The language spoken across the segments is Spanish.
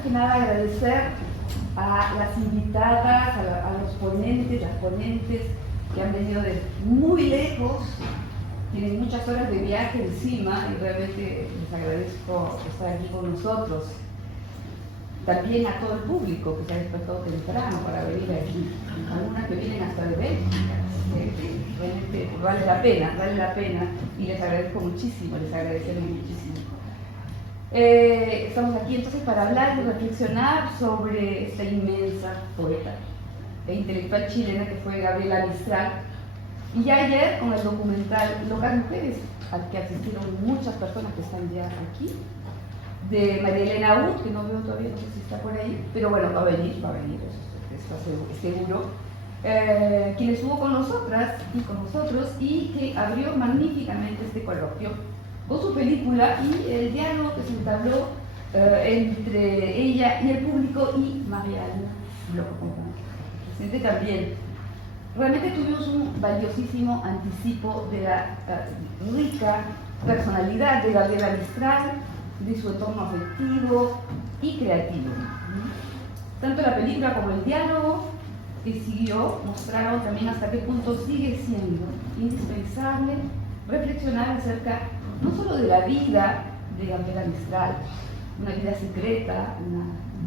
antes que nada agradecer a las invitadas, a los ponentes, las ponentes que han venido de muy lejos, tienen muchas horas de viaje encima y realmente les agradezco estar aquí con nosotros. También a todo el público que se ha despertado temprano para venir aquí, algunas que vienen hasta de Bélgica. Realmente vale la pena y les agradezco muchísimo, les agradeceré muchísimo. Estamos aquí entonces para hablar y reflexionar sobre esta inmensa poeta e intelectual chilena que fue Gabriela Mistral. Y ya ayer con el documental Locas Mujeres, al que asistieron muchas personas que están ya aquí, de María Elena Wood, que no veo todavía, no sé si está por ahí, pero bueno, va a venir, eso está seguro. Quien estuvo con nosotras y con nosotros y que abrió magníficamente este coloquio con su película y el diálogo que se entabló entre ella y el público y Mariana Bloch, presente también. Realmente tuvimos un valiosísimo anticipo de la rica personalidad de Gabriela Mistral, de su entorno afectivo y creativo. Tanto la película como el diálogo que siguió mostraron también hasta qué punto sigue siendo indispensable reflexionar acerca no solo de la vida de Gabriela Mistral, una vida secreta, una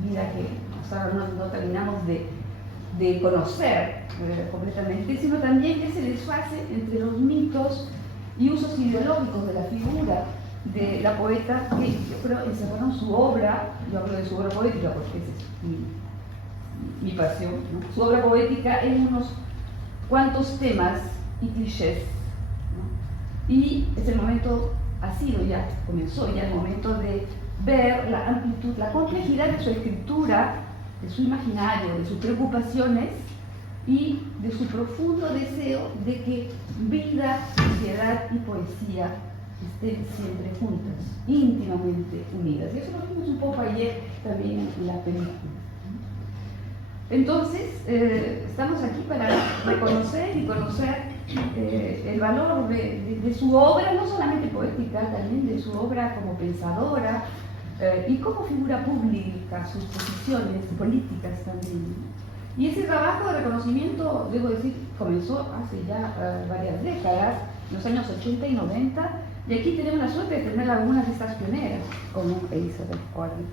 vida que hasta ahora no terminamos de conocer completamente, sino también ese desfase entre los mitos y usos ideológicos de la figura de la poeta que yo creo encerraron su obra. Yo hablo de su obra poética porque esa es mi pasión, ¿no? Su obra poética en unos cuantos temas y clichés, ¿no? Y es el momento, comenzó ya el momento de ver la amplitud, la complejidad de su escritura, de su imaginario, de sus preocupaciones y de su profundo deseo de que vida, sociedad y poesía estén siempre juntas, íntimamente unidas. Y eso lo vimos un poco ayer también en la película. Entonces, estamos aquí para reconocer y conocer el valor de su obra, no solamente poética, también de su obra como pensadora y como figura pública, sus posiciones políticas también. Y ese trabajo de reconocimiento, debo decir, comenzó hace ya varias décadas, en los años 80 y 90, y aquí tenemos la suerte de tener algunas de estas pioneras, como Elizabeth Warren.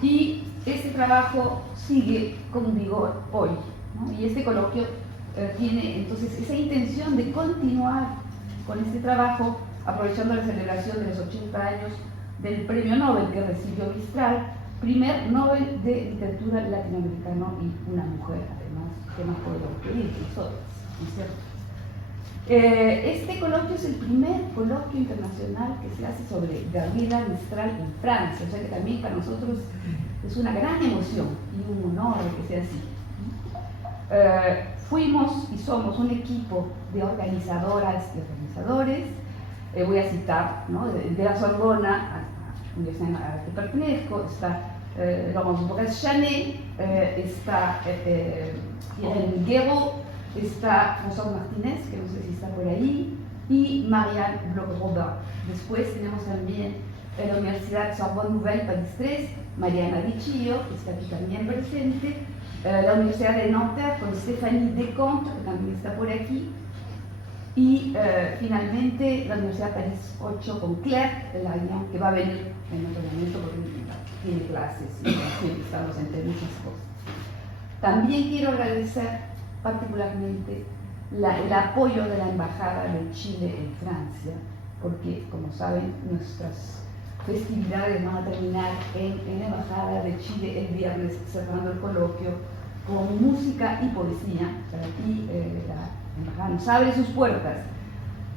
Y ese trabajo sigue con vigor hoy, ¿no? Y este coloquio tiene entonces esa intención de continuar con este trabajo, aprovechando la celebración de los 80 años del premio Nobel que recibió Mistral, primer Nobel de Literatura latinoamericano y una mujer, además, que más podemos pedir, nosotros, ¿no es cierto? Este coloquio es el primer coloquio internacional que se hace sobre Gabriela Mistral en Francia, o sea que también para nosotros es una gran emoción y un honor que sea así. Fuimos y somos un equipo de organizadoras y organizadores, voy a citar, ¿no? de la Sorbona, a la universidad a la que pertenezco, está Laurence Bourges-Chanet, está Irene Guéraud, está François Martínez, que no sé si está por ahí, y Marianne Bloch-Robin. Después tenemos también en la Universidad Sorbonne Nouvelle Paris 3, Mariana Di Chio, que está aquí también presente, la Universidad de Nanterre con Stéphanie Descontes, que también está por aquí, y finalmente la Universidad París 8 con Claire Lagnan, que va a venir en otro momento porque tiene clases y estamos entre muchas cosas. También quiero agradecer particularmente el apoyo de la Embajada de Chile en Francia, porque como saben nuestras festividades van a terminar en la Embajada de Chile el viernes, cerrando el coloquio con música y poesía. Aquí la Embajada nos abre sus puertas.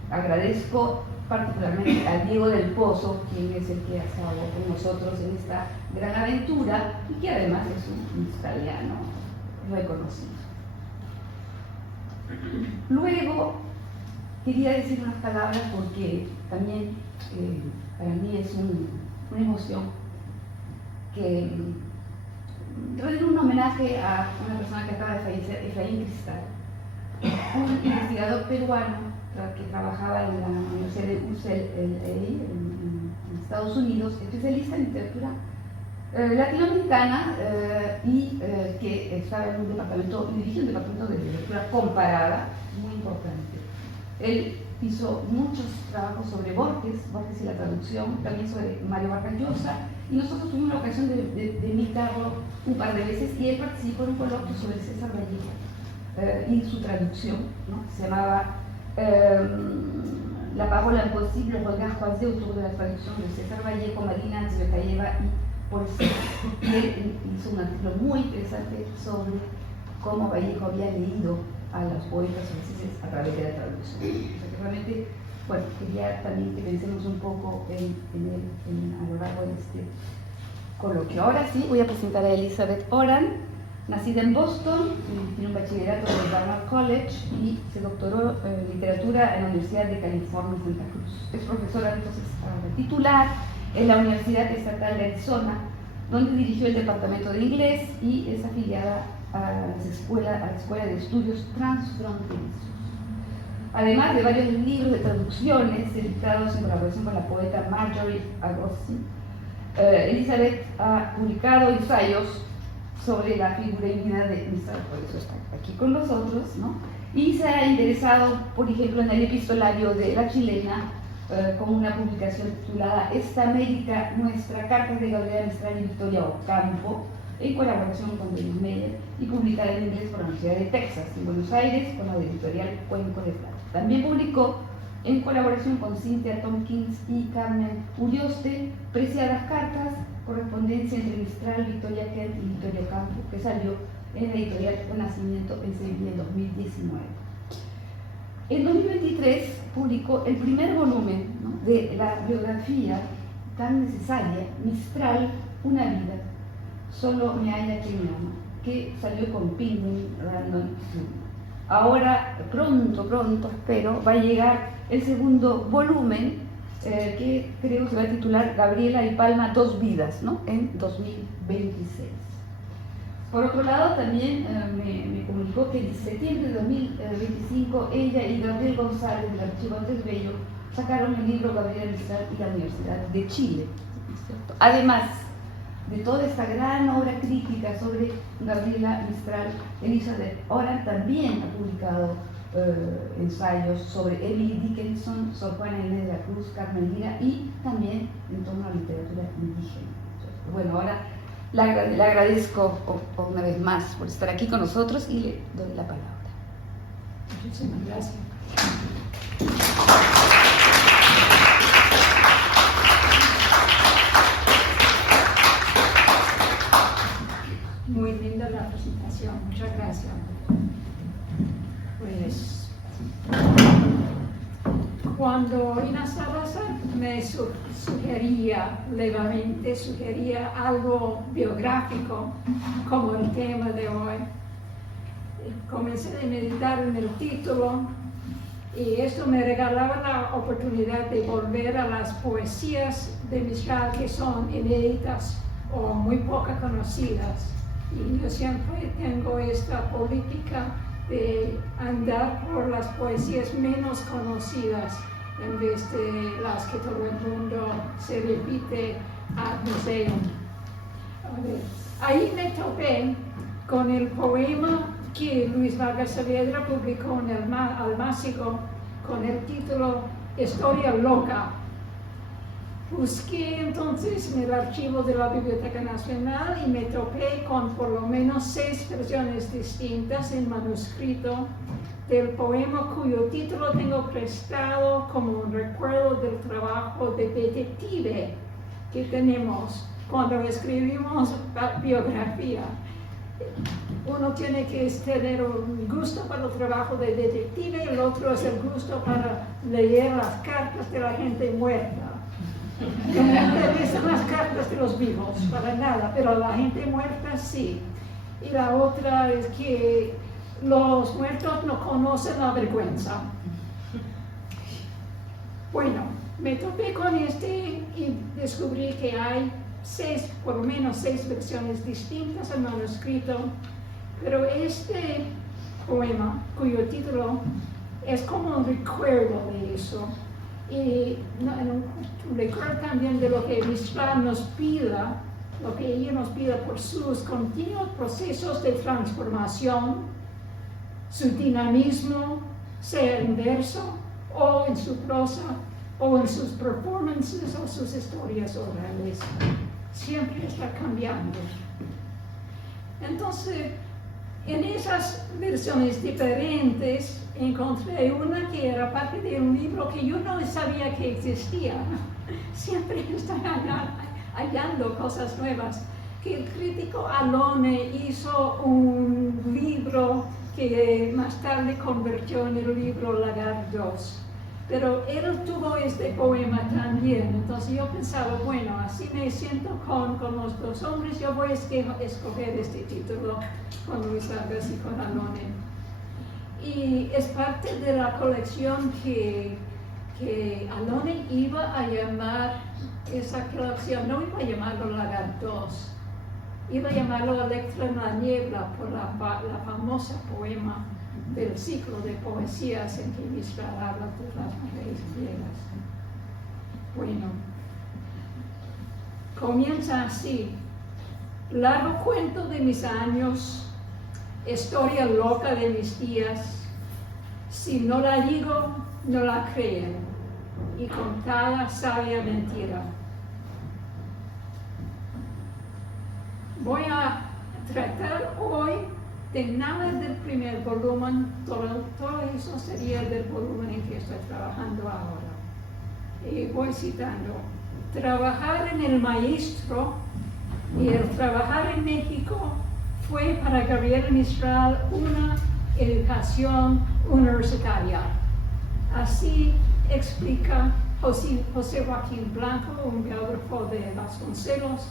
Agradezco particularmente a Diego del Pozo, quien es el que ha estado con nosotros en esta gran aventura y que además es un italiano reconocido. Luego, quería decir unas palabras porque también para mí es una emoción que rendir un homenaje a una persona que acaba de fallecer, Efraín Cristal, un investigador peruano que trabajaba en la Universidad de UCLA en Estados Unidos, especialista en literatura latinoamericana y que estaba en un departamento, dirigía un departamento de literatura comparada muy importante. Él hizo muchos trabajos sobre Borges y la traducción, también sobre Mario Vargas Llosa, y nosotros tuvimos la ocasión de invitarlo un par de veces, y él participó en un coloquio sobre César Vallejo y su traducción, ¿no? Se llamaba La parole impossible, le regard croisé autour de la traducción de César Vallejo, Marina Tsvetaeva y Paul Celan. Y él hizo un artículo muy interesante sobre cómo Vallejo había leído a los poetas franceses a través de la traducción. O sea que realmente, bueno, quería también que pensemos un poco en él a lo largo de este coloquio. Ahora sí, voy a presentar a Elizabeth Oran, nacida en Boston, tiene un bachillerato en el Barnard College y se doctoró en literatura en la Universidad de California, Santa Cruz. Es profesora entonces titular en la Universidad Estatal de Arizona, donde dirigió el departamento de inglés y es afiliada a la Escuela de Estudios Transfronterizos. Además de varios libros de traducciones editados en colaboración con la poeta Marjorie Agosti, Elizabeth ha publicado ensayos sobre la figura y vida de Mistral, por eso está aquí con nosotros, ¿no? Y se ha interesado, por ejemplo, en el epistolario de la chilena, con una publicación titulada Esta América Nuestra, cartas de Gabriela Mistral y Victoria Ocampo, en colaboración con Denis Meyer, y publicada en inglés por la Universidad de Texas, en Buenos Aires, con la editorial Cuenco de Plata. También publicó, en colaboración con Cynthia Tompkins y Carmen Urioste, Preciadas Cartas, correspondencia entre Mistral, Victoria Kent y Victoria Ocampo, que salió en la editorial Nacimiento en Sevilla en 2019. En 2023 publicó el primer volumen, ¿no?, de la biografía tan necesaria, Mistral, una vida, solo me halla quien me ama, que salió con Penguin Random. Ahora, pronto, espero, va a llegar el segundo volumen, que creo que va a titular Gabriela y Palma, dos vidas, ¿no?, en 2026. Por otro lado, también me comunicó que en septiembre de 2025 ella y Gabriel González del Archivo Andrés Bello sacaron el libro Gabriela Mistral y la Universidad de Chile, ¿cierto? Además de toda esta gran obra crítica sobre Gabriela Mistral, Elizabeth Oran también ha publicado ensayos sobre Emily Dickinson, Sor Juana Inés de la Cruz, Carmen Lira y también en torno a la literatura indígena. Bueno, ahora le agradezco una vez más por estar aquí con nosotros y le doy la palabra. Muchísimas gracias. Muy linda la presentación, muchas gracias. Pues, cuando Ina Salazar me sugería algo biográfico como el tema de hoy, comencé a meditar en el título y esto me regalaba la oportunidad de volver a las poesías de Mistral que son inéditas o muy poco conocidas. Y yo siempre tengo esta política de andar por las poesías menos conocidas en vez de las que todo el mundo se repite ad nauseam. Ahí me topé con el poema que Luis Vargas Saavedra publicó en el Almácigo con el título Historia Loca. Busqué entonces en el archivo de la Biblioteca Nacional y me topé con por lo menos 6 versiones distintas en manuscrito del poema cuyo título tengo prestado como un recuerdo del trabajo de detective que tenemos cuando escribimos biografía. Uno tiene que tener un gusto para el trabajo de detective y el otro es el gusto para leer las cartas de la gente muerta. No me interesan las cartas de los vivos, para nada, pero la gente muerta sí. Y la otra es que los muertos no conocen la vergüenza. Bueno, me topé con este y descubrí que hay por lo menos 6 versiones distintas en manuscrito, pero este poema, cuyo título es como un recuerdo de eso, y un recuerdo también de lo que Mistral nos pida lo que ella nos pide por sus continuos procesos de transformación, su dinamismo, sea en verso o en su prosa o en sus performances o sus historias orales. Siempre está cambiando. Entonces, en esas versiones diferentes encontré una que era parte de un libro que yo no sabía que existía. Siempre está hallando cosas nuevas. Que el crítico Alone hizo un libro que más tarde convirtió en el libro Lagar 2. Pero él tuvo este poema también, entonces yo pensaba, bueno, así me siento con los dos hombres, yo voy a escoger este título con Luis Vargas y con Alone. Y es parte de la colección que Alone iba a llamar, esa colección no iba a llamarlo Lagar 2, iba a llamarlo Electra en la niebla por la famosa poema del ciclo de poesías en que Mistral habla de las mujeres griegas. Bueno, comienza así. Largo cuento de mis años, historia loca de mis días. Si no la digo, no la creen, y contada sabia mentira. Voy a tratar hoy de nada del primer volumen, todo eso sería del volumen en que estoy trabajando ahora. Y voy citando: trabajar en el maestro y el trabajar en México fue para Gabriela Mistral una educación universitaria. Así explica José Joaquín Blanco, un biógrafo de Vasconcelos,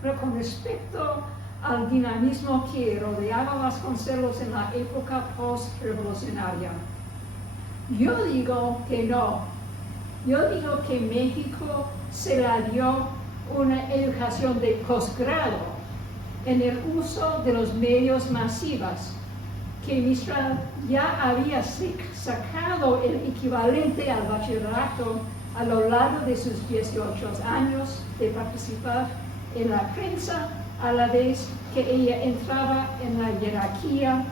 pero con respecto al dinamismo que rodeaba a Vasconcelos en la época post-revolucionaria. Yo digo que no. Yo digo que México se la dio una educación de posgrado en el uso de los medios masivos, que Mistral ya había sacado el equivalente al bachillerato a lo largo de sus 18 años de participar en la prensa, a la vez que ella entraba en la jerarquía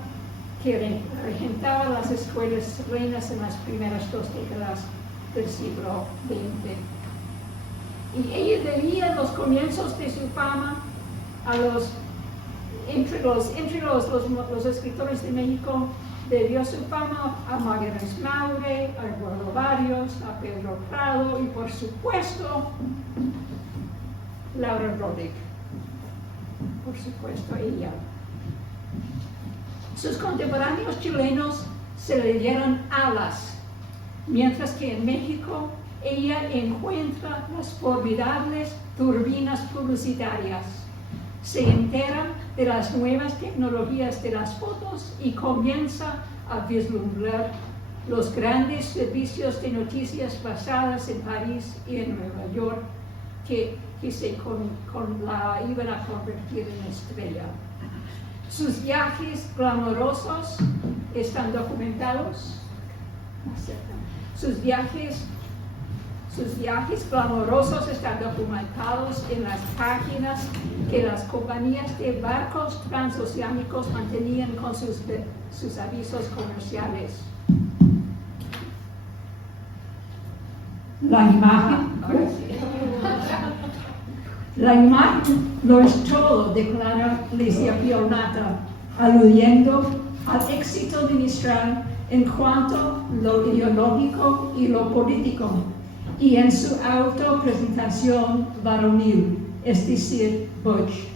que regentaba las escuelas reinas en las primeras 2 décadas del siglo XX. Y ella debía los comienzos de su fama entre los escritores de México, debió su fama a Magallanes Maure, a Eduardo Barrios, a Pedro Prado y por supuesto Laura Rodríguez. Por supuesto, ella. Sus contemporáneos chilenos se le dieron alas, mientras que en México ella encuentra las formidables turbinas publicitarias, se entera de las nuevas tecnologías de las fotos y comienza a vislumbrar los grandes servicios de noticias basadas en París y en Nueva York que la iban a convertir en estrella. Sus viajes glamorosos están documentados. Sus viajes glamorosos están documentados en las páginas que las compañías de barcos transoceánicos mantenían con sus avisos comerciales. La imagen lo es todo, declara Licia Piornata, aludiendo al éxito de Mistral en cuanto a lo ideológico y lo político, y en su autopresentación varonil, es decir, butch.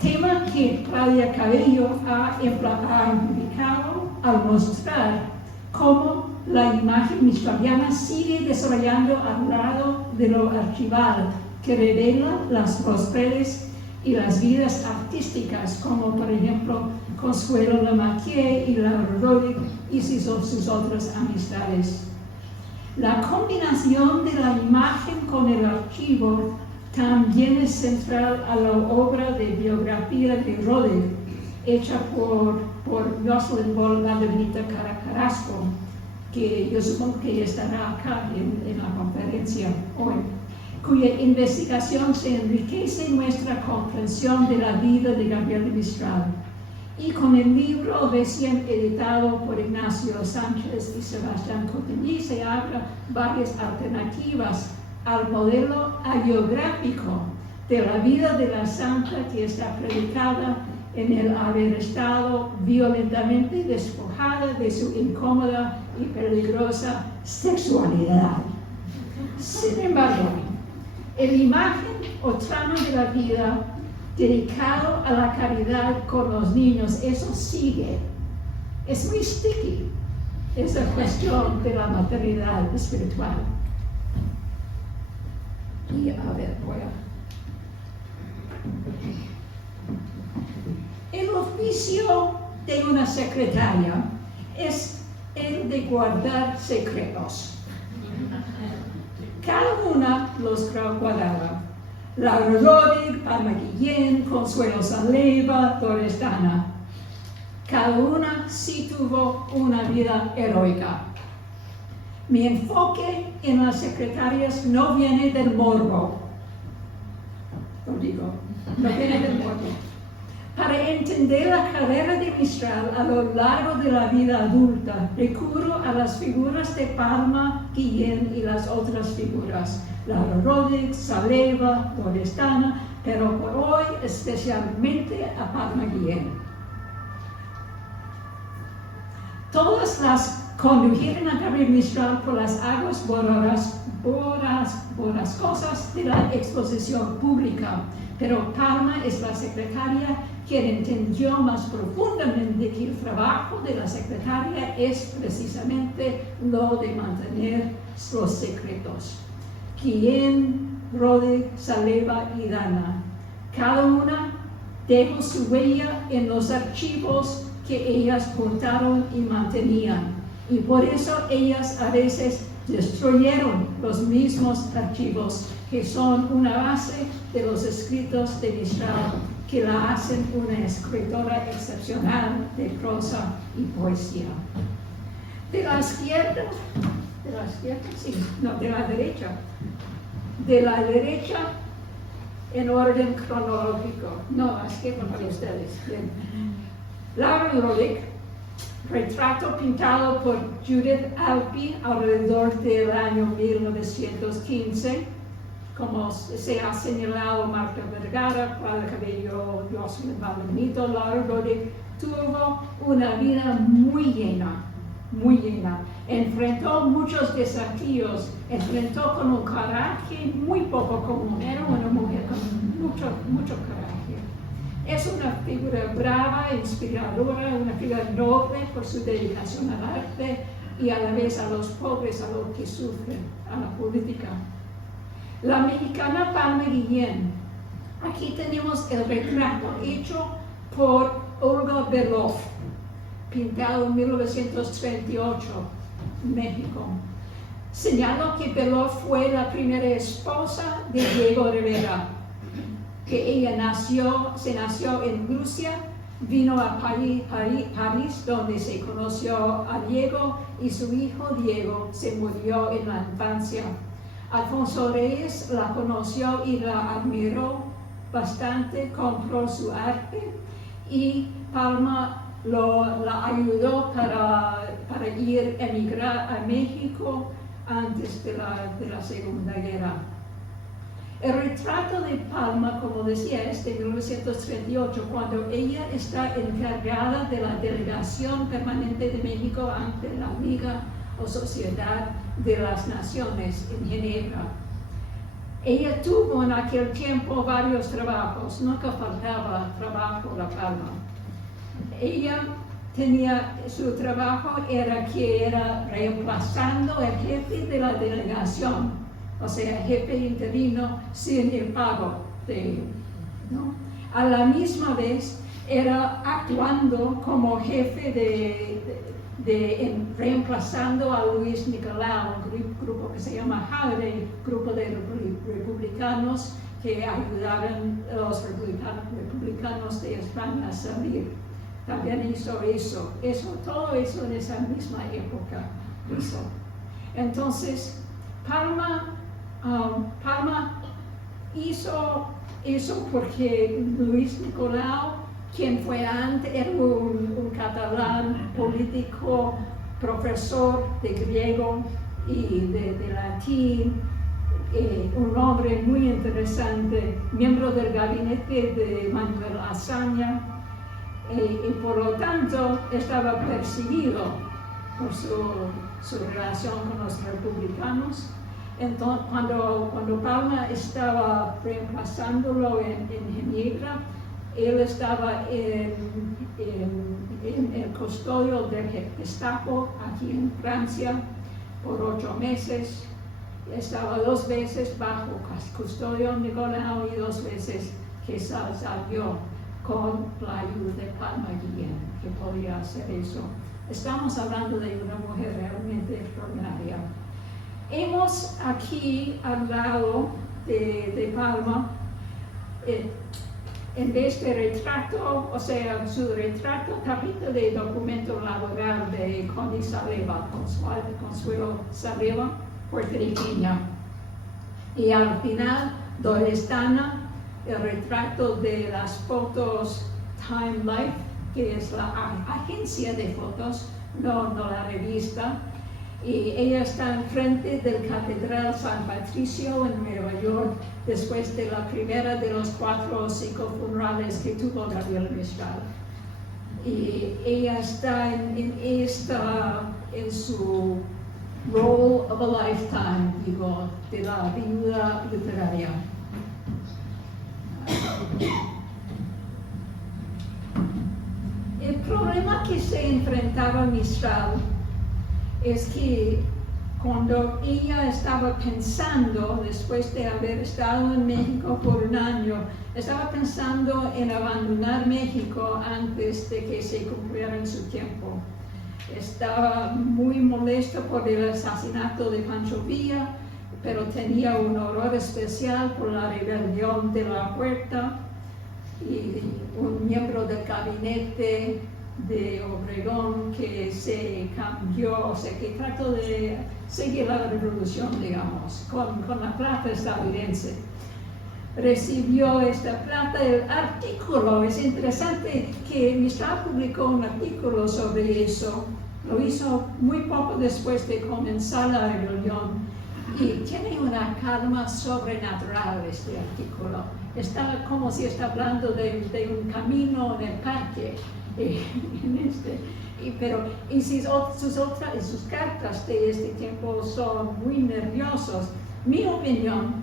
Tema que Claudia Cabello ha implicado al mostrar cómo la imagen mistraliana sigue desarrollando al lado de lo archival, que revela las redes y las vidas artísticas, como por ejemplo Consuelo Lamarquié y Laura Rodríguez y sus otras amistades. La combinación de la imagen con el archivo también es central a la obra de biografía de Rodríguez, hecha por Jocelyn Ball Benita Carrasco, que yo supongo que estará acá en la conferencia hoy. cuya investigación se enriquece nuestra comprensión de la vida de Gabriel de Mistral. Y con el libro recién editado por Ignacio Sánchez y Sebastián Cotigny se abren varias alternativas al modelo hagiográfico de la vida de la santa que está predicada en el haber estado violentamente despojada de su incómoda y peligrosa sexualidad. Sin embargo, el imagen o trama de la vida dedicado a la caridad con los niños, eso sigue. Es muy sticky, esa cuestión de la maternidad espiritual. Y a ver, el oficio de una secretaria es el de guardar secretos. Cada una los guardaba. Laura Rodig, Palma Guillén, Consuelo Saleva, Torrestana. Cada una sí tuvo una vida heroica. Mi enfoque en las secretarias no viene del morbo. Lo digo, no viene del morbo. Para entender la carrera de Mistral a lo largo de la vida adulta, recurro a las figuras de Palma, Guillén y las otras figuras, Laura Rodig, Saleva, Torrestana, pero por hoy especialmente a Palma Guillén. Todas las condujeron a Gabriel Mistral por las aguas borrascosas de la exposición pública, pero Palma es la secretaria quien entendió más profundamente que el trabajo de la secretaria es precisamente lo de mantener los secretos. Guillén, Rodig, Saleva y Dana, cada una dejó su huella en los archivos que ellas portaron y mantenían, y por eso ellas a veces destruyeron los mismos archivos que son una base de los escritos de Mistral, que la hacen una escritora excepcional de prosa y poesía. De la derecha en orden cronológico. No, es que para ustedes. Bien. Laura Rodig, retrato pintado por Judith Alpi alrededor del año 1915. Como se ha señalado Marta Vergara, Clara Cabello, Jocelyn Valdenito, Laura Rodig tuvo una vida muy llena. Enfrentó muchos desafíos, enfrentó con un coraje muy poco común. Era una mujer con mucho coraje. Es una figura brava, inspiradora, una figura noble por su dedicación al arte y a la vez a los pobres, a los que sufren, a la política. La mexicana Palma Guillén. Aquí tenemos el retrato hecho por Olga Beloff, pintado en 1938, México. Señalo que Beloff fue la primera esposa de Diego Rivera, que ella se nació en Rusia, vino a París, donde se conoció a Diego, y su hijo Diego se murió en la infancia. Alfonso Reyes la conoció y la admiró bastante, compró su arte y Palma la ayudó para ir a emigrar a México antes de la Segunda Guerra. El retrato de Palma, como decía, es de 1938, cuando ella está encargada de la Delegación Permanente de México ante la Liga o Sociedad de las Naciones en Ginebra. Ella tuvo en aquel tiempo varios trabajos, nunca faltaba trabajo la Palma. Ella su trabajo era reemplazando al jefe de la delegación, o sea, jefe interino sin el pago de ello, ¿no? A la misma vez era actuando como jefe reemplazando a Luis Nicolau, un grupo que se llama Holiday, grupo de republicanos que ayudaron a los republicanos de España a salir. También hizo todo eso en esa misma época. Entonces, Palma Palma hizo eso porque Luis Nicolau, quien fue antes, era un catalán político, profesor de griego y de latín, un hombre muy interesante, miembro del gabinete de Manuel Azaña, y por lo tanto estaba perseguido por su relación con los republicanos. Entonces, cuando Palma estaba reemplazándolo en Ginebra, él estaba en el custodio del Gestapo aquí en Francia por 8 meses. Estaba 2 veces bajo custodio de Nicolau y 2 veces que salió con la ayuda de Palma Guillén, que podía hacer eso. Estamos hablando de una mujer realmente extraordinaria. Hemos aquí hablado de Palma, en vez de retrato, o sea, su retrato, tarjeta de documento laboral de Connie Saliba, Consuelo Saliba, puertorriqueña. Y al final, donde está el retrato de las fotos Time Life, que es la agencia de fotos, no la revista. Y ella está enfrente del Catedral San Patricio en Nueva York, después de la primera de los 4 o 5 funerales que tuvo Gabriela Mistral. Y ella está en su role of a lifetime, digo, de la viuda literaria. El problema que se enfrentaba Mistral es que cuando ella estaba pensando, después de haber estado en México por 1 año, estaba pensando en abandonar México antes de que se cumpliera su tiempo. Estaba muy molesta por el asesinato de Pancho Villa, pero tenía un horror especial por la rebelión de la Huerta, y un miembro del gabinete de Obregón que se cambió, o sea, que trató de seguir la revolución, digamos, con la plata estadounidense. Recibió esta plata. El artículo, es interesante que Mistral publicó un artículo sobre eso, lo hizo muy poco después de comenzar la rebelión, y tiene una calma sobrenatural este artículo. Está como si está hablando de un camino en el parque. Pero sus cartas de este tiempo son muy nerviosos. Mi opinión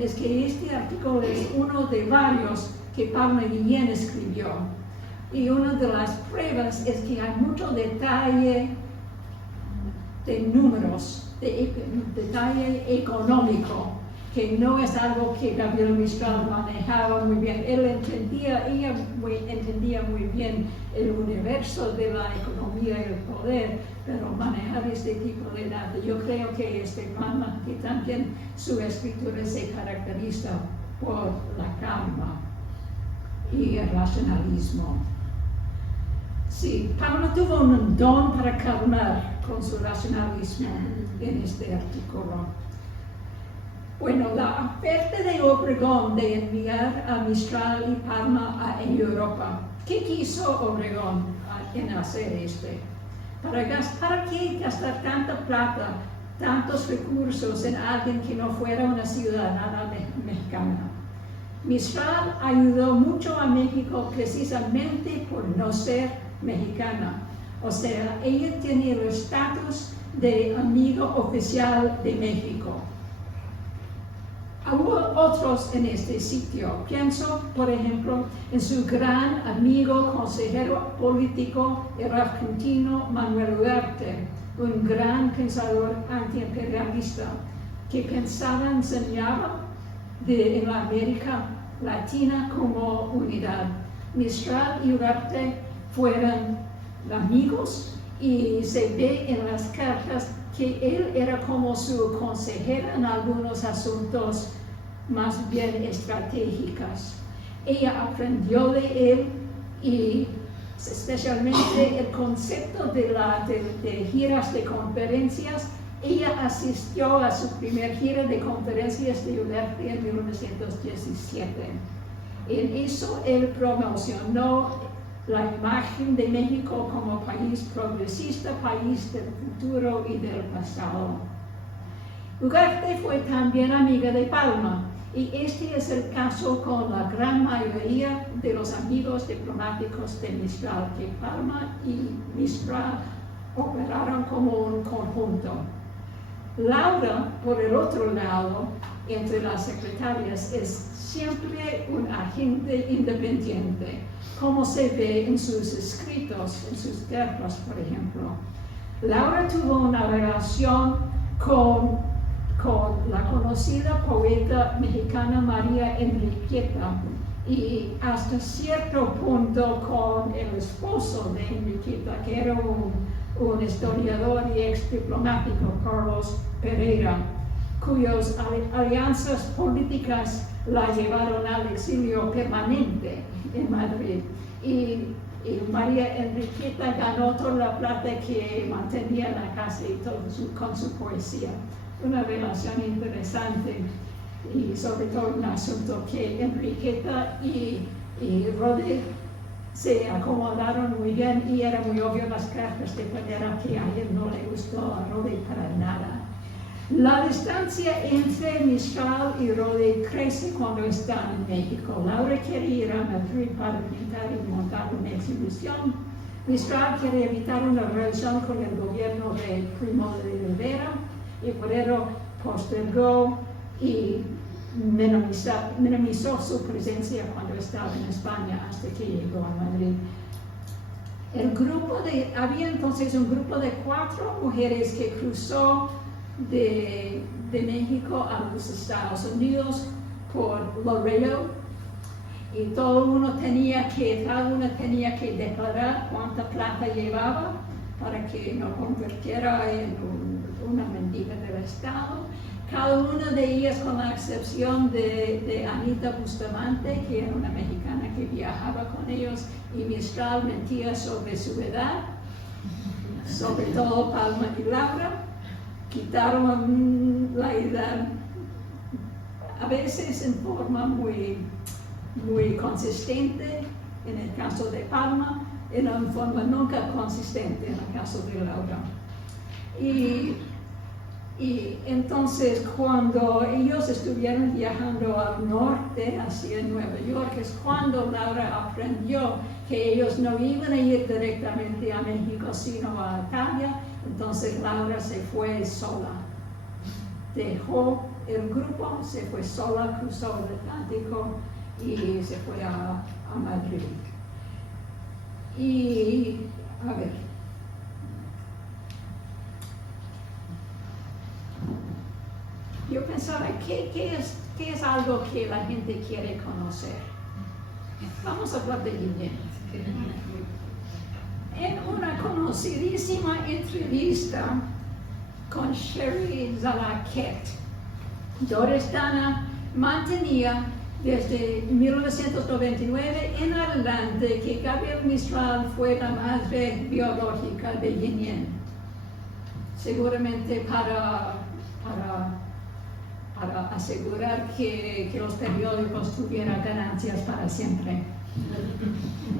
es que este artículo es uno de varios que Palma Guillén escribió. Y una de las pruebas es que hay mucho detalle de números, detalle económico, que no es algo que Gabriela Mistral manejaba muy bien. Ella entendía muy bien el universo de la economía y el poder, pero manejar este tipo de datos. Yo creo que Palma, que también su escritura se caracteriza por la calma y el racionalismo. Sí, Palma tuvo un don para calmar con su racionalismo en este artículo. Bueno, la oferta de Obregón de enviar a Mistral y Palma a Europa. ¿Qué quiso Obregón en hacer ¿Para qué gastar tanta plata, tantos recursos en alguien que no fuera una ciudadana mexicana? Mistral ayudó mucho a México precisamente por no ser mexicana. O sea, ella tenía el estatus de amigo oficial de México. Hubo otros en este sitio. Pienso, por ejemplo, en su gran amigo, consejero político, el argentino Manuel Ugarte, un gran pensador antiimperialista que pensaba, enseñaba en la América Latina como unidad. Mistral y Ugarte fueron amigos y se ve en las cartas que él era como su consejero en algunos asuntos más bien estratégicos. Ella aprendió de él, y especialmente el concepto de giras de conferencias. Ella asistió a su primer gira de conferencias de UNERTE en 1917. En eso él promocionó la imagen de México como país progresista, país del futuro y del pasado. Ugarte fue también amiga de Palma, y este es el caso con la gran mayoría de los amigos diplomáticos de Mistral, que Palma y Mistral operaron como un conjunto. Laura, por el otro lado, entre las secretarias, es siempre un agente independiente, como se ve en sus escritos, en sus cartas, por ejemplo. Laura tuvo una relación con la conocida poeta mexicana María Enriqueta y hasta cierto punto con el esposo de Enriqueta, que era un historiador y ex diplomático, Carlos Pereira, cuyas alianzas políticas la llevaron al exilio permanente en Madrid. Y María Enriqueta ganó toda la plata que mantenía en la casa y todo con su poesía. Una relación interesante y sobre todo un asunto que Enriqueta y Rode se acomodaron muy bien y era muy obvio las cartas de manera que a él no le gustó a Rode para nada. La distancia entre Mistral y Rode crece cuando están en México. Laura quiere ir a Madrid para pintar y montar una exhibición. Mistral quiere evitar una relación con el gobierno de Primo de Rivera y por ello postergó y minimizó su presencia cuando estaba en España hasta que llegó a Madrid. Había entonces un grupo de 4 mujeres que cruzó de México a los Estados Unidos por Laredo y cada una tenía que declarar cuánta plata llevaba para que no convirtiera en una mendiga del Estado. Cada una de ellas, con la excepción de Anita Bustamante, que era una mexicana que viajaba con ellos, y Mistral mentía sobre su edad, sobre todo Palma y Laura, quitaron la edad, a veces en forma muy consistente, en el caso de Palma, en una forma nunca consistente en el caso de Laura. Y entonces cuando ellos estuvieron viajando al norte, hacia Nueva York, es cuando Laura aprendió que ellos no iban a ir directamente a México, sino a Italia. Entonces Laura se fue sola. Dejó el grupo, se fue sola, cruzó el Atlántico y se fue a Madrid. Y, a ver. Yo pensaba, ¿qué es algo que la gente quiere conocer? Vamos a hablar de Guillén. En una conocidísima entrevista con Sherry Zalaket, Doris Dana mantenía desde 1999 en adelante que Gabriela Mistral fue la madre biológica de Guillén. Seguramente para asegurar que los periódicos tuvieran ganancias para siempre.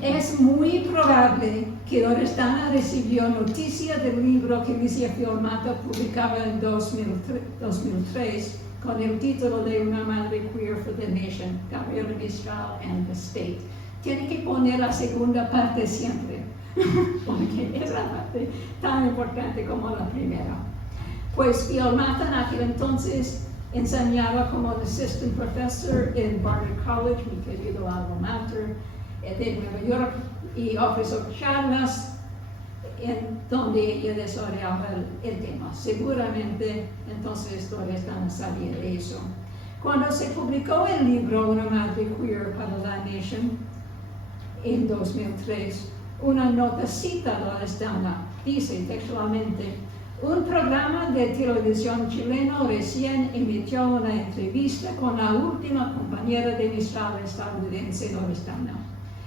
Es muy probable que Orestana recibió noticia del libro que Licia Fiormato publicaba en 2003 con el título de Una madre queer for the nation, Gabriela Mistral and the state. Tiene que poner la segunda parte siempre, porque es la parte tan importante como la primera. Pues Fiormato en aquel entonces enseñaba como assistant professor en Barnard College, mi querido alma mater, de Nueva York, y ofreció charlas en donde ella desarrollaba el tema. Seguramente entonces todavía están saliendo de eso. Cuando se publicó el libro Una madre queer para la Nation en 2003, una notacita de Orestana dice textualmente: un programa de televisión chileno recién emitió una entrevista con la última compañera de Mistral estadounidense, Orestana.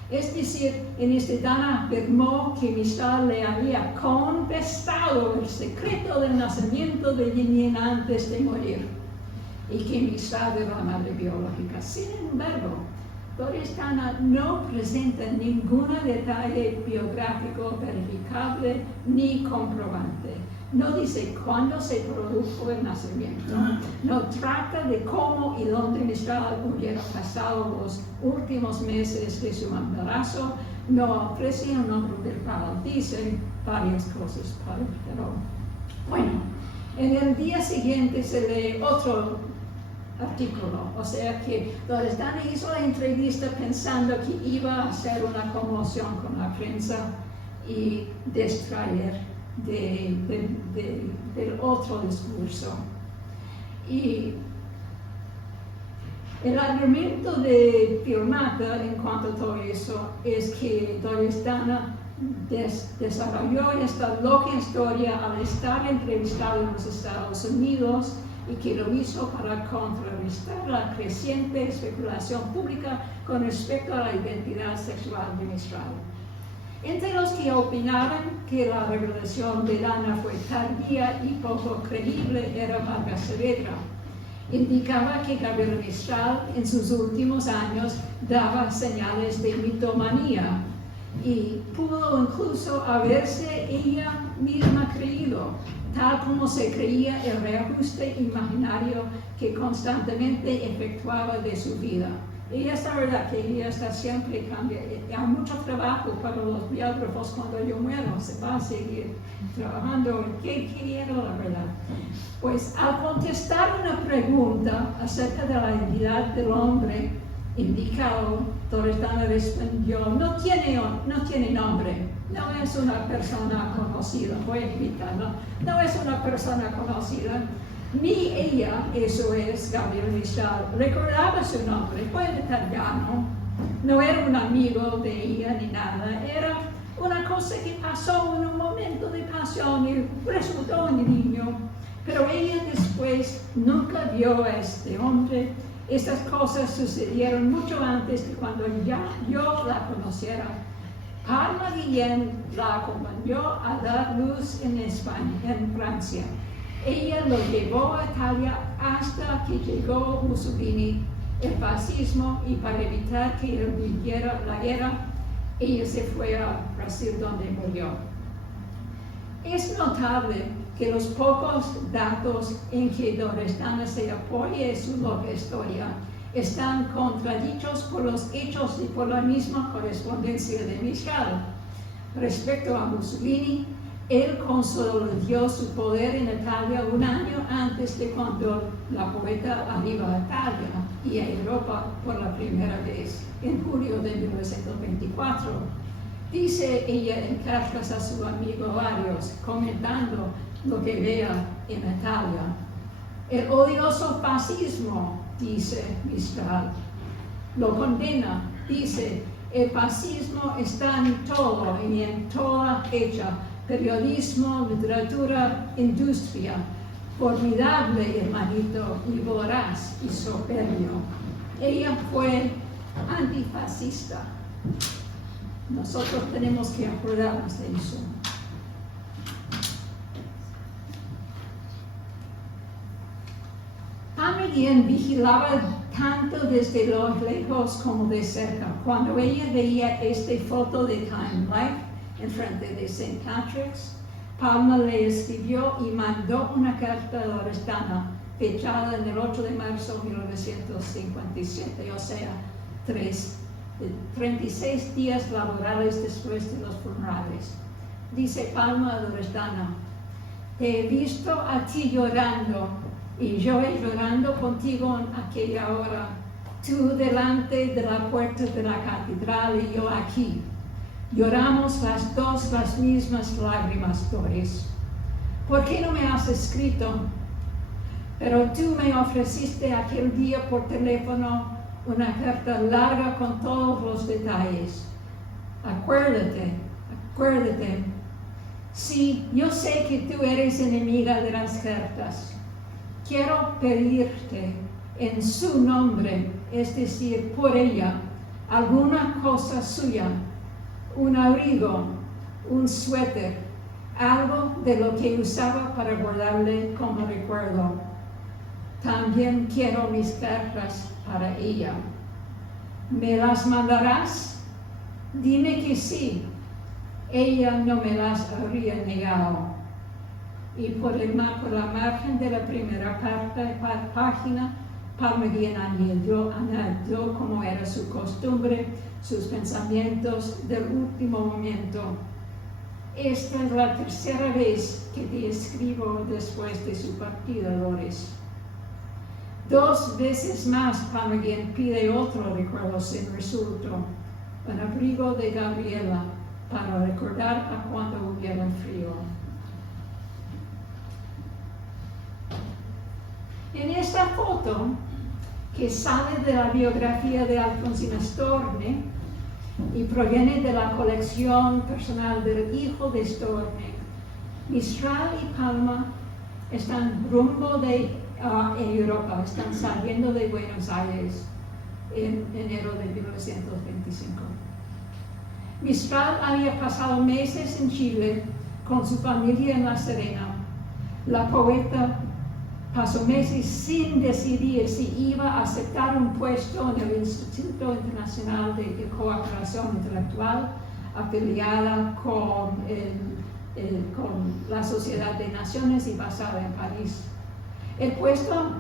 Es decir, Enistedana afirmó que Mistral le había confesado el secreto del nacimiento de Yinyin antes de morir y que Mistral era la madre biológica. Sin embargo, Dorestana no presenta ningún detalle biográfico verificable ni comprobante. No dice cuándo se produjo el nacimiento. No trata de cómo y dónde Mistral hubiera pasado los últimos meses de su embarazo. No ofrece un nombre verbal. Dice varias cosas, pero bueno. En el día siguiente se lee otro artículo, o sea que Dorestana hizo la entrevista pensando que iba a hacer una conmoción con la prensa y distraer del otro discurso. Y el argumento de Firmata en cuanto a todo eso es que Dorestana desarrolló esta loca historia al estar entrevistado en los Estados Unidos y que lo hizo para contrarrestar la creciente especulación pública con respecto a la identidad sexual de Mistral. Entre los que opinaban que la revelación de Dana fue tardía y poco creíble era Vargas Saavedra. Indicaba que Gabriela Mistral en sus últimos años daba señales de mitomanía y pudo incluso haberse ella misma creído, tal como se creía el reajuste imaginario que constantemente efectuaba de su vida. Y es la verdad que ella está siempre cambiando. Hay mucho trabajo para los biógrafos cuando yo muero. Se va a seguir trabajando en qué quiero, la verdad. Pues al contestar una pregunta acerca de la identidad del hombre indicado, Dorestana respondió: no tiene nombre. No es una persona conocida. Voy a explicarlo. No es una persona conocida. Ni ella, eso es, Gabriela Mistral, recordaba su nombre, fue italiano, no era un amigo de ella ni nada, era una cosa que pasó en un momento de pasión y resultó en el niño. Pero ella después nunca vio a este hombre. Estas cosas sucedieron mucho antes de cuando ya yo la conociera. Palma Guillén la acompañó a dar luz en España, en Francia. Ella lo llevó a Italia hasta que llegó Mussolini, el fascismo, y para evitar que él viviera la guerra, ella se fue a Brasil donde murió. Es notable que los pocos datos en que Dorestana se apoya en su loca historia están contradichos por los hechos y por la misma correspondencia de Mistral. Respecto a Mussolini, él consolidó su poder en Italia un año antes de cuando la poeta arriba a Italia y a Europa por la primera vez, en julio de 1924. Dice ella en cartas a su amigo Larios, comentando lo que vea en Italia. El odioso fascismo, dice Mistral, lo condena, dice: el fascismo está en todo y en toda hecha. Periodismo, literatura, industria, formidable hermanito y voraz y soberbio. Ella fue antifascista. Nosotros tenemos que acordarnos de eso. También vigilaba tanto desde lo lejos como de cerca. Cuando ella veía esta foto de Time Life en frente de St. Patrick's, Palma le escribió y mandó una carta a Dorestana, fechada en el 8 de marzo de 1957, o sea, 36 días laborales después de los funerales. Dice Palma a Dorestana: te he visto a ti llorando, y yo llorando contigo en aquella hora, tú delante de la puerta de la catedral y yo aquí. Lloramos las dos las mismas lágrimas, Doris. ¿Por qué no me has escrito? Pero tú me ofreciste aquel día por teléfono una carta larga con todos los detalles. Acuérdate. Sí, yo sé que tú eres enemiga de las cartas. Quiero pedirte en su nombre, es decir, por ella, alguna cosa suya, un abrigo, un suéter, algo de lo que usaba para guardarle como recuerdo. También quiero mis cartas para ella. ¿Me las mandarás? Dime que sí. Ella no me las habría negado. Y por la margen de la primera página, Palma Guillén añadió, como era su costumbre, sus pensamientos del último momento. Esta es la tercera vez que te escribo después de su partida, Doris. 2 veces más Palma Guillén pide otro recuerdo sin resultado, un abrigo de Gabriela para recordar a cuando hubiera frío. En esta foto, que sale de la biografía de Alfonsina Storni y proviene de la colección personal del hijo de Storni, Mistral y Palma están rumbo de Europa, están saliendo de Buenos Aires en enero de 1925. Mistral había pasado meses en Chile con su familia en La Serena. La poeta pasó meses sin decidir si iba a aceptar un puesto en el Instituto Internacional de Cooperación Intelectual, afiliada con la Sociedad de Naciones y basada en París. El puesto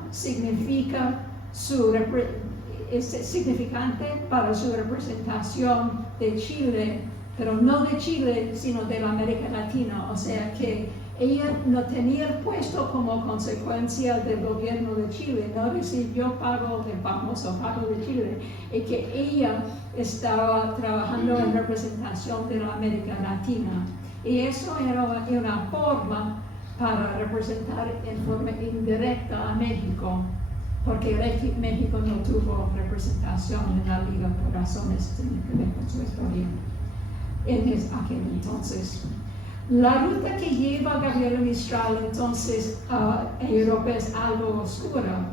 es significante para su representación de Chile, pero no de Chile, sino de la América Latina, o sea que ella no tenía el puesto como consecuencia del gobierno de Chile, no recibió el famoso pago de Chile, y que ella estaba trabajando en representación de la América Latina. Y eso era una forma para representar en forma indirecta a México, porque México no tuvo representación en la Liga por razones que tienen que ver con su historia en aquel entonces. La ruta que lleva Gabriela Mistral entonces a Europa es algo oscura.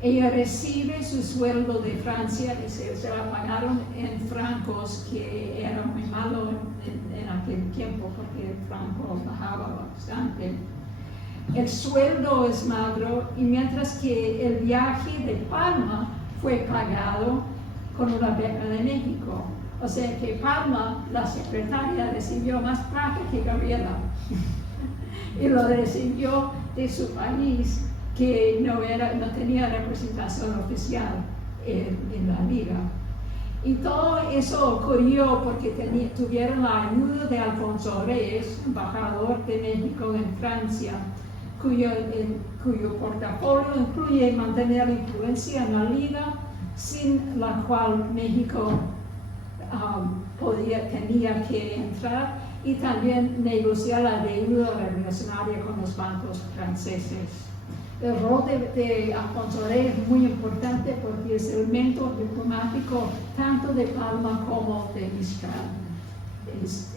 Ella recibe su sueldo de Francia y se la pagaron en francos, que era muy malo en aquel tiempo porque el franco bajaba bastante. El sueldo es magro, y mientras que el viaje de Palma fue pagado con una beca de México. O sea que Palma, la secretaria, recibió más plata que Gabriela y lo recibió de su país, que no tenía representación oficial en la liga. Y todo eso ocurrió porque tuvieron la ayuda de Alfonso Reyes, embajador de México en Francia, cuyo portafolio incluye mantener la influencia en la liga, sin la cual México tenía que entrar, y también negociar la deuda revolucionaria con los bancos franceses. El rol de Alfonso Reyes es muy importante porque es elemento diplomático tanto de Palma como de Mistral.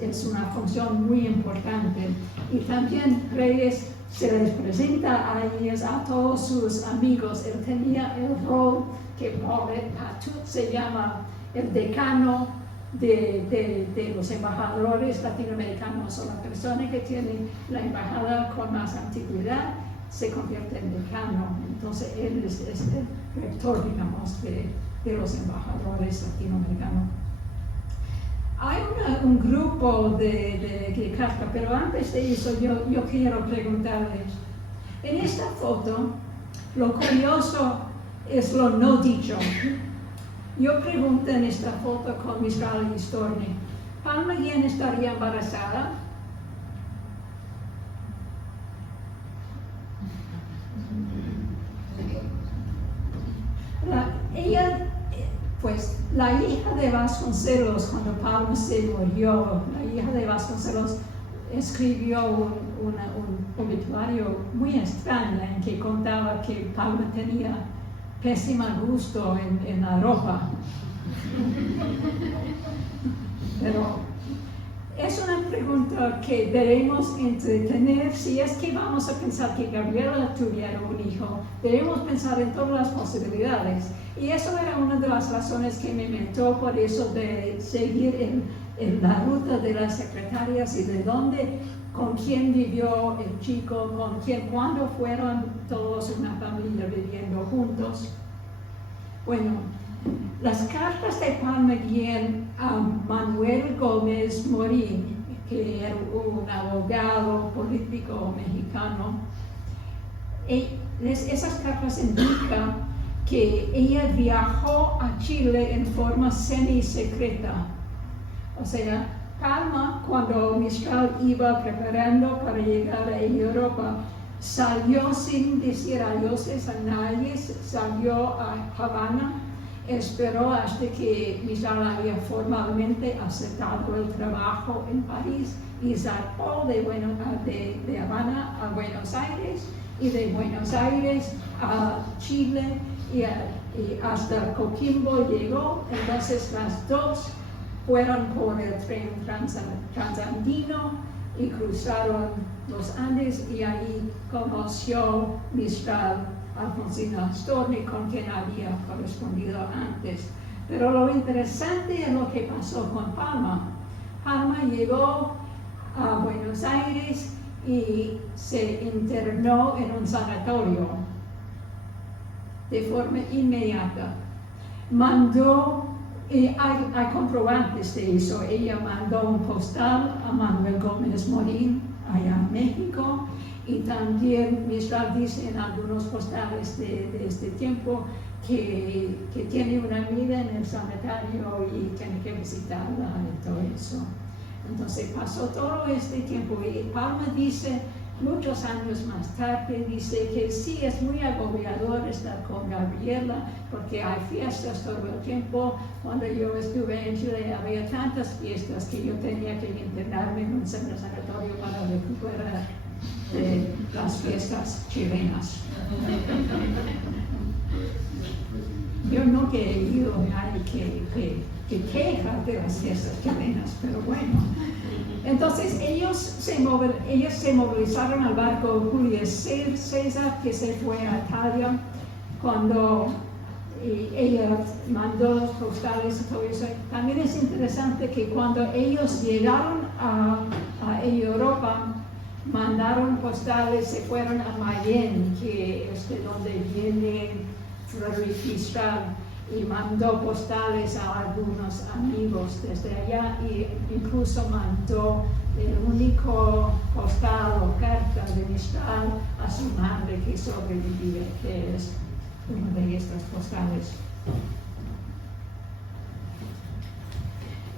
Es una función muy importante. Y también Reyes se les presenta a ellos, a todos sus amigos. Él tenía el rol que Paulet Patut se llama el decano de los embajadores latinoamericanos, o la persona que tiene la embajada con más antigüedad se convierte en decano. Entonces él es el rector, digamos, de los embajadores latinoamericanos. Hay un grupo de cartas, pero antes de eso yo quiero preguntarles. En esta foto, lo curioso es lo no dicho. Yo pregunto en esta foto con Mistral y Storni, ¿Palma Guillén estaría embarazada? La hija de Vasconcelos, cuando Palma se murió, la hija de Vasconcelos escribió un obituario muy extraño en que contaba que Palma tenía pésimo gusto en la ropa. Pero es una pregunta que debemos entretener. Si es que vamos a pensar que Gabriela tuviera un hijo, debemos pensar en todas las posibilidades. Y eso era una de las razones que me mentó por eso de seguir en la ruta de las secretarias y de dónde, con quién vivió el chico, con quién, cuándo fueron todos una familia viviendo juntos. Bueno, las cartas de Palma Guillén a Manuel Gómez Morín, que era un abogado político mexicano, esas cartas indican que ella viajó a Chile en forma semi-secreta. O sea, Palma, cuando Mistral iba preparando para llegar a Europa, salió sin decir adiós a nadie, salió a Habana, esperó hasta que Mistral había formalmente aceptado el trabajo en París y zarpó de Habana a Buenos Aires y de Buenos Aires a Chile y hasta Coquimbo llegó. Entonces las dos fueron por el tren transandino y cruzaron los Andes y ahí conoció Mistral a Alfonsina Storni, con quien había correspondido antes. Pero lo interesante es lo que pasó con Palma. Palma llegó a Buenos Aires y se internó en un sanatorio de forma inmediata. Hay comprobantes de eso. Ella mandó un postal a Manuel Gómez Morín allá en México, y también Mistral dice en algunos postales de este tiempo que tiene una amiga en el sanatorio y tiene que visitarla y todo eso. Entonces pasó todo este tiempo y Palma dice, muchos años más tarde, dice que sí, es muy agobiador estar con Gabriela porque hay fiestas todo el tiempo. Cuando yo estuve en Chile había tantas fiestas que yo tenía que internarme en un sanatorio para recuperar de las fiestas chilenas. Yo no he oído a nadie que queja de las fiestas chilenas, pero bueno. Entonces ellos se movilizaron al barco Julius César, que se fue a Italia, cuando ella mandó los postales y todo eso. También es interesante que cuando ellos llegaron a Europa, mandaron postales, se fueron a Mayenne, que es de donde viene Frédéric Mistral, y mandó postales a algunos amigos desde allá, e incluso mandó el único postal o carta de Mistral a su madre que sobrevive, que es una de estas postales.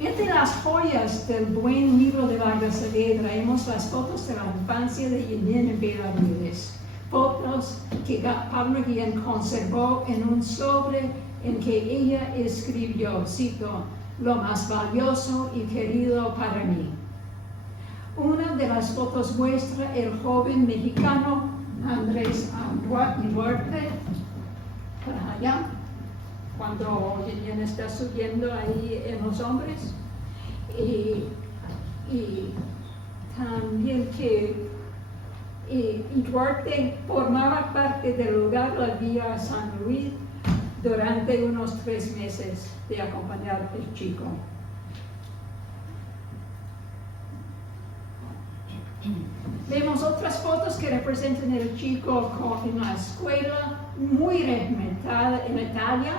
Entre las joyas del buen libro de Vargas Saavedra traemos las fotos de la infancia de Yelena Benavides, fotos que Palma Guillén conservó en un sobre en que ella escribió, cito, lo más valioso y querido para mí. Una de las fotos muestra el joven mexicano Andrés Duarte, para allá, cuando Yelena está subiendo ahí en Los Hombres, y también que Duarte formaba parte del hogar de la Villa San Luis durante unos 3 meses de acompañar al chico. Vemos otras fotos que representan el chico en la escuela, muy regimentada en Italia.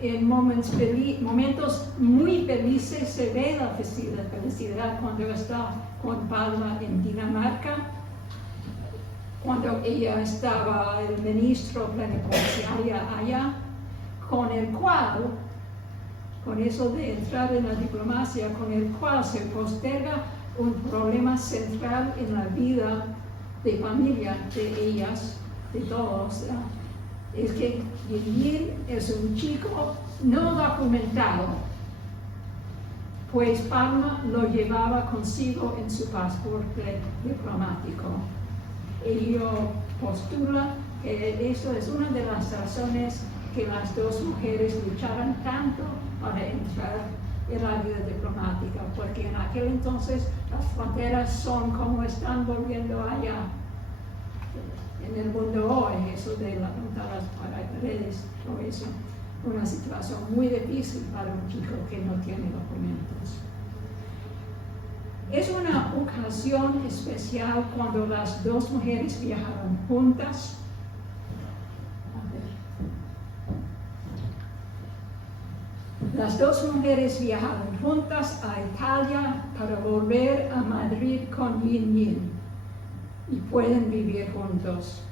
En momentos muy felices se ve la felicidad cuando está con Palma en Dinamarca, cuando ella estaba el ministro plenipotenciario allá, con el cual, con eso de entrar en la diplomacia, con el cual se posterga un problema central en la vida de familia de ellas, de todos. Es que Yelena es un chico no documentado, pues Palma lo llevaba consigo en su pasaporte diplomático. Ello postula que eso es una de las razones que las dos mujeres lucharon tanto para entrar en la vida diplomática, porque en aquel entonces las fronteras son como están volviendo allá en el mundo hoy, eso de las fronteras para redes, todo eso, una situación muy difícil para un chico que no tiene documentos. Es una ocasión especial cuando las dos mujeres viajaron juntas. Las dos mujeres viajaron juntas a Italia para volver a Madrid con Yin Yin y pueden vivir juntos.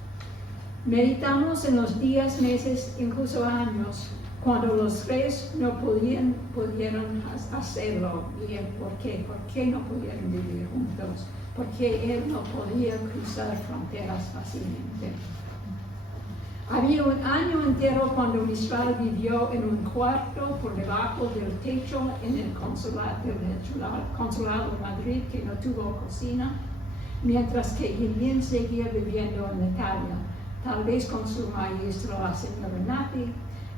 Meditamos en los días, meses, incluso años, cuando los tres no pudieron hacerlo. ¿Y por qué? ¿Por qué no pudieron vivir juntos? Porque él no podía cruzar fronteras fácilmente. Había un año entero cuando Mistral vivió en un cuarto por debajo del techo en el consulado de Madrid, que no tuvo cocina, mientras que Yin seguía viviendo en Italia, tal vez con su maestra, la señora Nati.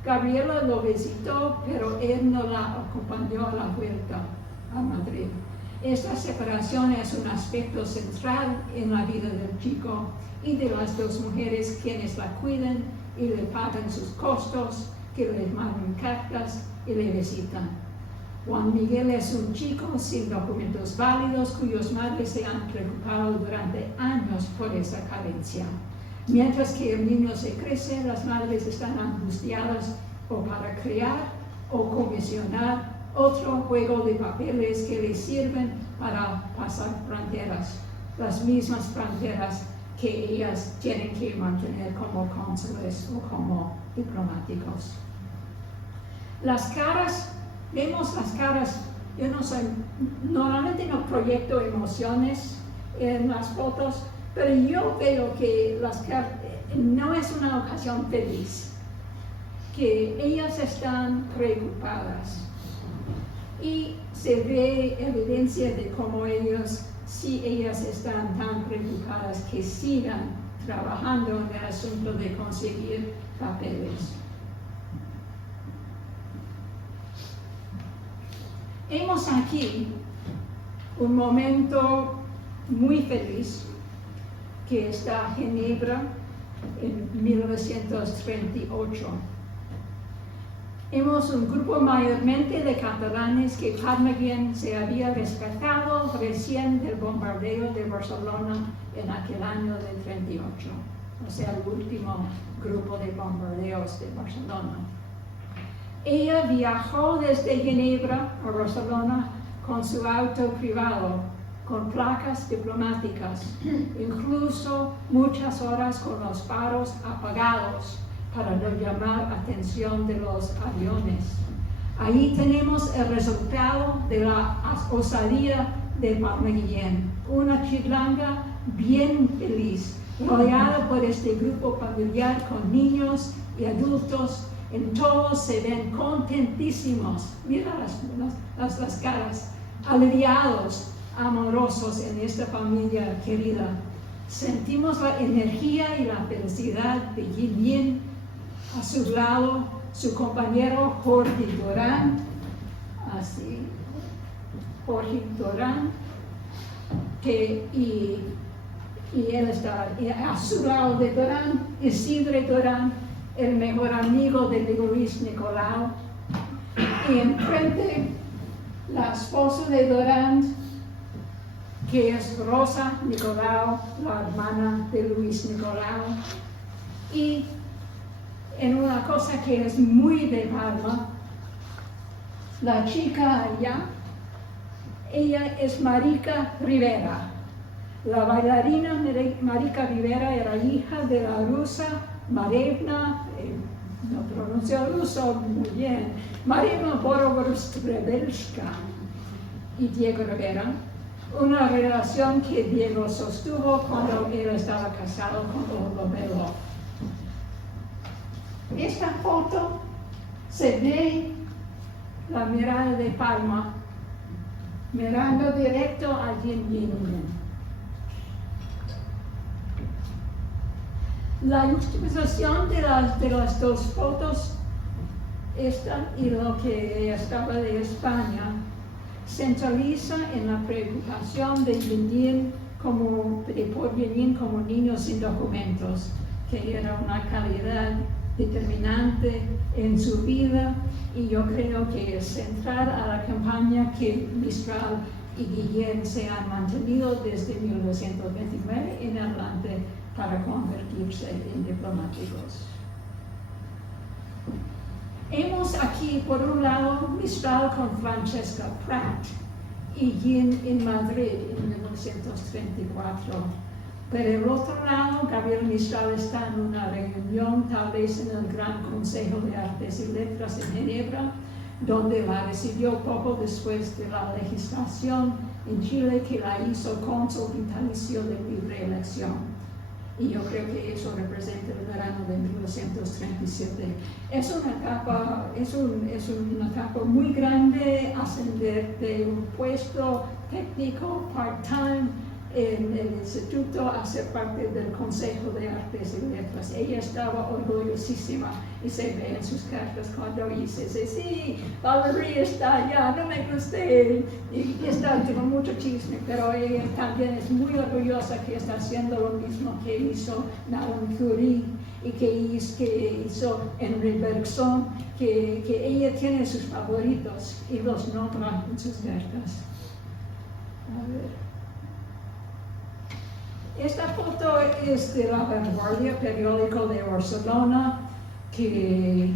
Gabriela lo visitó, pero él no la acompañó a la vuelta a Madrid. Esta separación es un aspecto central en la vida del chico y de las dos mujeres quienes la cuidan y le pagan sus costos, que le mandan cartas y le visitan. Juan Miguel es un chico sin documentos válidos cuyos madres se han preocupado durante años por esa carencia. Mientras que el niño se crece, las madres están angustiadas o para crear o comisionar otro juego de papeles que les sirven para pasar fronteras, las mismas fronteras que ellas tienen que mantener como cónsules o como diplomáticos. Las caras, vemos las caras, yo no soy, normalmente no proyecto emociones en las fotos, pero yo veo que las caras no es una ocasión feliz, que ellas están preocupadas. Y se ve evidencia de cómo ellas están tan preocupadas que sigan trabajando en el asunto de conseguir papeles. Hemos aquí un momento muy feliz que está en Ginebra en 1938. Hemos un grupo mayormente de catalanes que Carnegie se había rescatado recién del bombardeo de Barcelona en aquel año del 38, o sea, el último grupo de bombardeos de Barcelona. Ella viajó desde Ginebra a Barcelona con su auto privado, con placas diplomáticas, incluso muchas horas con los faros apagados, para no llamar atención de los aviones. Ahí tenemos el resultado de la osadía de Palma Guillén, una chilanga bien feliz, rodeada por este grupo familiar con niños y adultos. En todos se ven contentísimos, mira las caras, aliviados, amorosos en esta familia querida. Sentimos la energía y la felicidad de Yin Yin. A su lado, su compañero Jorge Durán, así, Jorge Durán, y él está a su lado de Durán, Isidre Durán, el mejor amigo de Luis Nicolau, y enfrente la esposa de Durán, que es Rosa Nicolau, la hermana de Luis Nicolau, y en una cosa que es muy de Palma, la chica allá, ella es Marica Rivera. La bailarina Marica Rivera era hija de la rusa Marevna, no pronunció ruso muy bien, Marevna Borovostrelska y Diego Rivera, una relación que Diego sostuvo cuando él estaba casado con Olga Bello. Esta foto se ve la mirada de Palma, mirando directo a Yin Yin. La juxtaposición de las dos fotos Esta y lo que estaba de España centraliza en la preocupación de por venir como niños sin documentos, que era una calidad determinante en su vida, y yo creo que es central a la campaña que Mistral y Guillén se han mantenido desde 1929 en adelante para convertirse en diplomáticos. Hemos aquí, por un lado, Mistral con Francesca Prat y Guillén en Madrid en 1934. Pero el otro lado, Gabriel Mistral está en una reunión, tal vez en el Gran Consejo de Artes y Letras en Ginebra, donde la recibió poco después de la legislación en Chile que la hizo cónsul vitalicio de libre elección. Y yo creo que eso representa el verano de 1937. Es una etapa muy grande ascender de un puesto técnico part-time en el instituto a ser parte del Consejo de Artes y Letras. Ella estaba orgullosísima y se ve en sus cartas cuando dice, sí, Valerie está allá, no me gusté. Y tuvo mucho chisme, pero ella también es muy orgullosa que está haciendo lo mismo que hizo Marie Curie y que hizo Henri Bergson, que ella tiene sus favoritos y los nombra en sus cartas. A ver. Esta foto es de La Vanguardia, periódico de Barcelona, que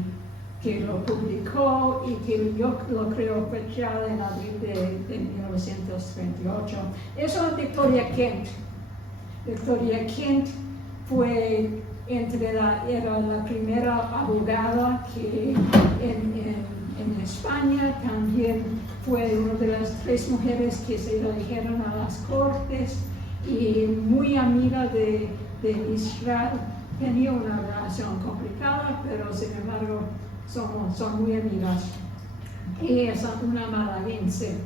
lo publicó y que yo lo creo fechada en abril de 1938. Eso es Victoria Kent. Victoria Kent era la primera abogada que en España, también fue una de las 3 mujeres que se eligieron a las Cortes, y muy amiga de Mistral. Tenía una relación complicada, pero sin embargo son muy amigas. Ella es una malaguense.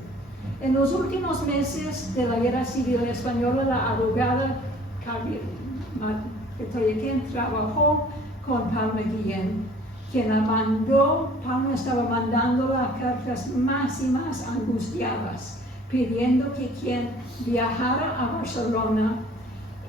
En los últimos meses de la Guerra Civil Española, la abogada Victoria Kent trabajó con Palma Guillén, quien la mandó. Palma estaba mandándola cartas más y más angustiadas, pidiendo que quien viajara a Barcelona,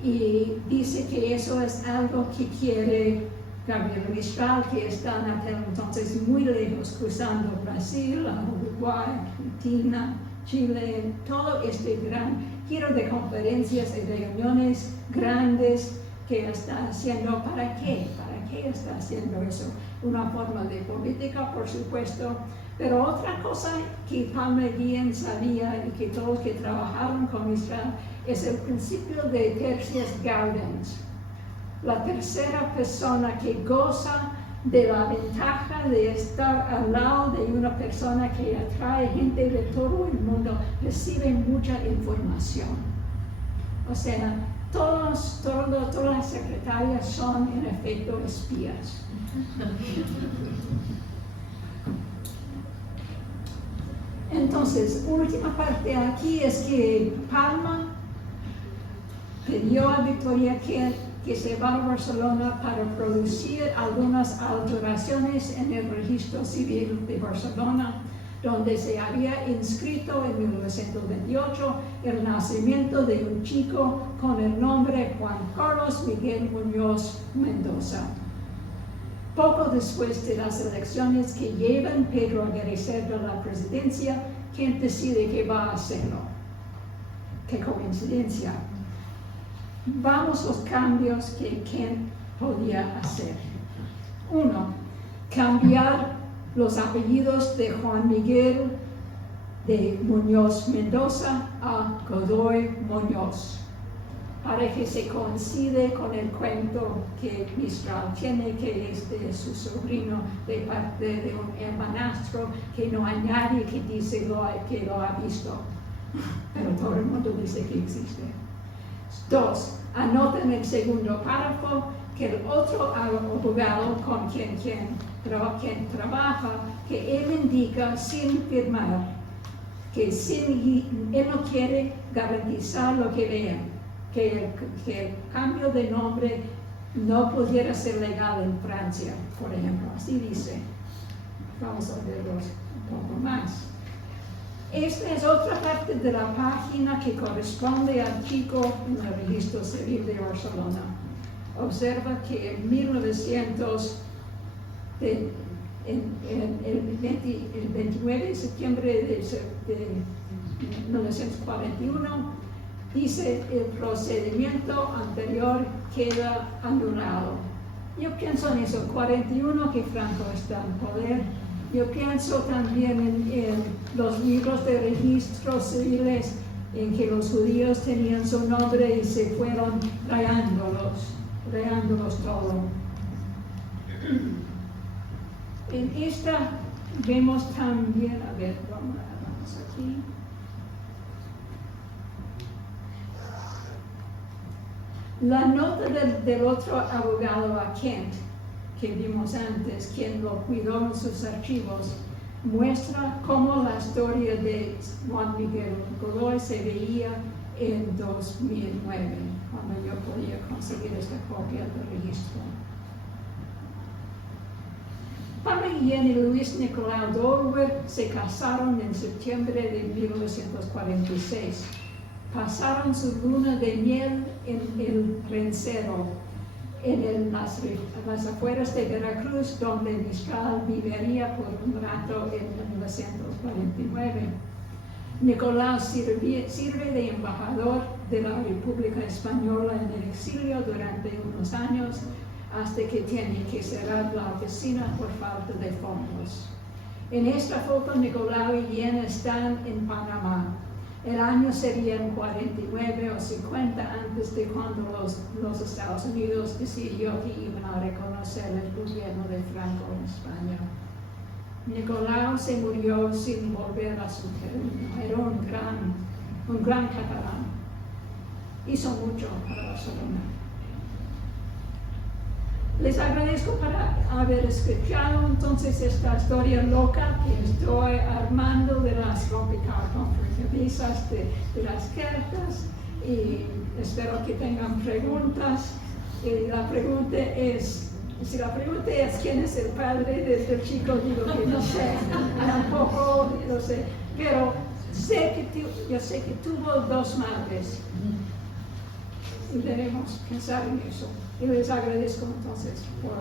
y dice que eso es algo que quiere Gabriel Mistral, que está en aquel entonces muy lejos, cruzando Brasil, Uruguay, Argentina, Chile, todo este gran giro de conferencias y reuniones grandes que está haciendo. ¿Para qué? ¿Para qué está haciendo eso? Una forma de política, por supuesto. Pero otra cosa que Palma Guillén sabía y que todos que trabajaron con Mistral es el principio de tertius gaudens. La tercera persona que goza de la ventaja de estar al lado de una persona que atrae gente de todo el mundo, recibe mucha información. O sea, todas las secretarias son en efecto espías. Entonces, última parte aquí es que Palma pidió a Victoria que se va a Barcelona para producir algunas alteraciones en el registro civil de Barcelona, donde se había inscrito en 1928 el nacimiento de un chico con el nombre Juan Carlos Miguel Muñoz Mendoza. Poco después de las elecciones que llevan Pedro Aguirre Cerda a la presidencia, Kent decide que va a hacerlo. ¡Qué coincidencia! Vamos los cambios que Kent podía hacer. 1. Cambiar los apellidos de Juan Miguel de Muñoz Mendoza a Godoy Muñoz, para que se coincide con el cuento que Mistral tiene, que es de su sobrino de parte de un hermanastro, que no hay nadie que dice que lo ha visto, pero todo el mundo dice que existe. 2. Anota en el segundo párrafo que el otro abogado con quien trabaja, que él indica sin firmar, que él no quiere garantizar lo que vean, que el cambio de nombre no pudiera ser legal en Francia, por ejemplo, así dice. vamos a verlos un poco más. Esta es otra parte de la página que corresponde al chico en el registro civil de Barcelona. Observa que en 29 de septiembre de 1941, dice el procedimiento anterior queda anulado. Yo pienso en eso, 41 que Franco está en poder. Yo pienso también en los libros de registros civiles en que los judíos tenían su nombre y se fueron rayándolos todo. En esta vemos también, a ver, vamos aquí. La nota del otro abogado a Kent, que vimos antes, quien lo cuidó en sus archivos, muestra cómo la historia de Juan Miguel Godoy se veía en 2009, cuando yo podía conseguir esta copia del registro. Pablo Guillén y Luis Nicolau Dorwer se casaron en septiembre de 1946. Pasaron su luna de miel en el Rencero, en las afueras de Veracruz, donde Mistral viviría por un rato en 1949. Nicolau sirve de embajador de la República Española en el exilio durante unos años, hasta que tiene que cerrar la oficina por falta de fondos. En esta foto, Nicolau y Guillén están en Panamá. El año serían 49 o 50 antes de cuando los Estados Unidos decidió que iban a reconocer el gobierno de Franco en España. Nicolau se murió sin volver a su término. Era un gran catalán. Hizo mucho para Barcelona. Les agradezco por haber escuchado entonces esta historia loca que estoy armando de las rompecabezas de las cartas, y espero que tengan preguntas. Si la pregunta es quién es el padre del chico, digo que no sé, tampoco lo sé, pero yo sé que tuvo dos madres y debemos pensar en eso. Y les agradezco entonces por